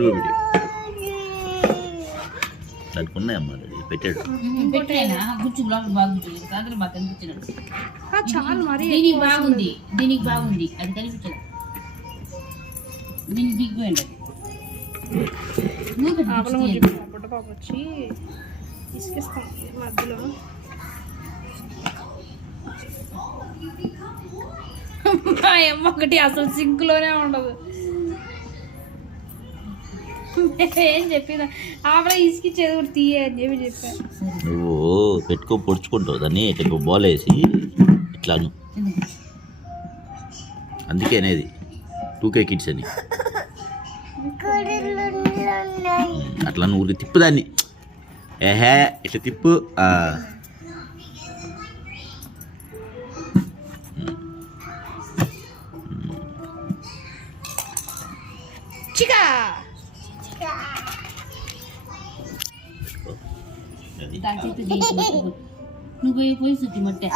కొడుకు పెట్టి దానికి ఉన్నాయమ్మా పెట్టాడు పెట్టాయినా గుచ్చు లోపల బాగుంటుంది అందులో మాకు కనిపించినాడు చాలు మరి దీనికి బాగుంది అది కనిపించదు దీనికి దిగ్గుపోయింది పాప వచ్చి తీసుకొస్తాం మధ్యలో ఒకటి అసలు సింక్లోనే ఉండదు ఏం చెప్పిన ఆవిడ ఇసుకిచ్చేది కూడా తీయ అని చెప్పి చెప్పాను. నువ్వు పెట్టుకో పొడుచుకుంటావు దాన్ని ఇట్లా బాలేసి ఇట్లాను అందుకే అనేది 2K కిడ్స్ అని అట్లా నువ్వు ఊరికి తిప్పు దాన్ని ఏహే ఇట్లా తిప్పు చికా నువ్వు పోయి చుట్టి మట్టే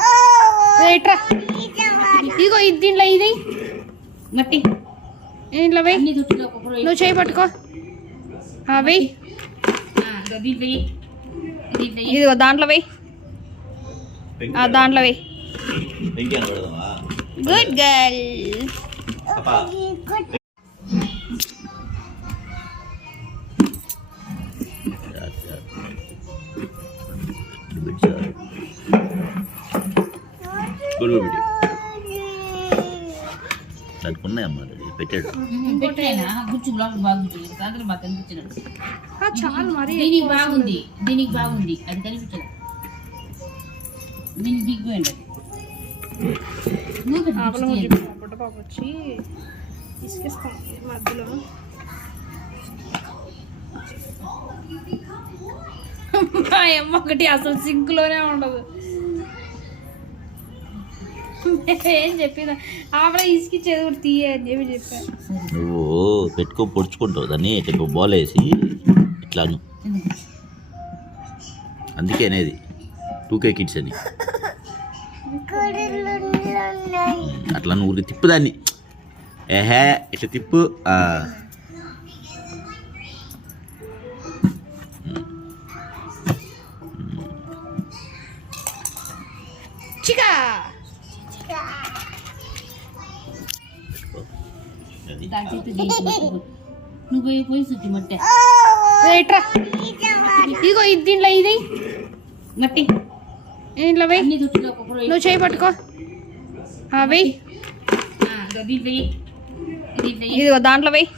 ఇదిగో ఇది దీంట్లో ఇది మట్టి ఇంట్లో వెయ్యి నువ్వు చేయి పట్టుకో వెయ్యి ఇదిగో దాంట్లో వెయ్యి దాంట్లో వెయ్యి గుడ్ గర్ల్ కొడుకు పెట్టి దానికి ఉన్నాయమ్మా పెట్టాడు పెట్టాయినా గుచ్చు లోపల బాగుంటుంది అందులో మాకు కనిపించినాడు చాలు మరి దీనికి బాగుంది అది కనిపించదు దీనికి దిగ్గుపోయింది పాప వచ్చి తీసుకొస్తాం మధ్యలో ఒకటి అసలు సింక్లోనే ఉండదు ఏం చెప్పిన ఆవిడ ఇసుకిచ్చేది కూడా తీయ అని చెప్పి చెప్పాను. నువ్వు పెట్టుకో పొడుచుకుంటావు దాన్ని ఇట్లా బాలేసి ఇట్లాను అందుకే అనేది 2K కిడ్స్ అని అట్లా నువ్వు ఊరికి తిప్పు దాన్ని ఏహే ఇట్లా తిప్పు చికా నువ్వు పోయి చుట్టి మట్టే ఇదిగో ఇది దీంట్లో ఇది మట్టి ఇంట్లో వెయ్యి నువ్వు చేయి పట్టుకో వెయ్యి ఇదిగో దాంట్లో వెయ్యి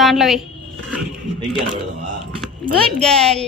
దాంట్లో వెయ్యి గుడ్ గర్ల్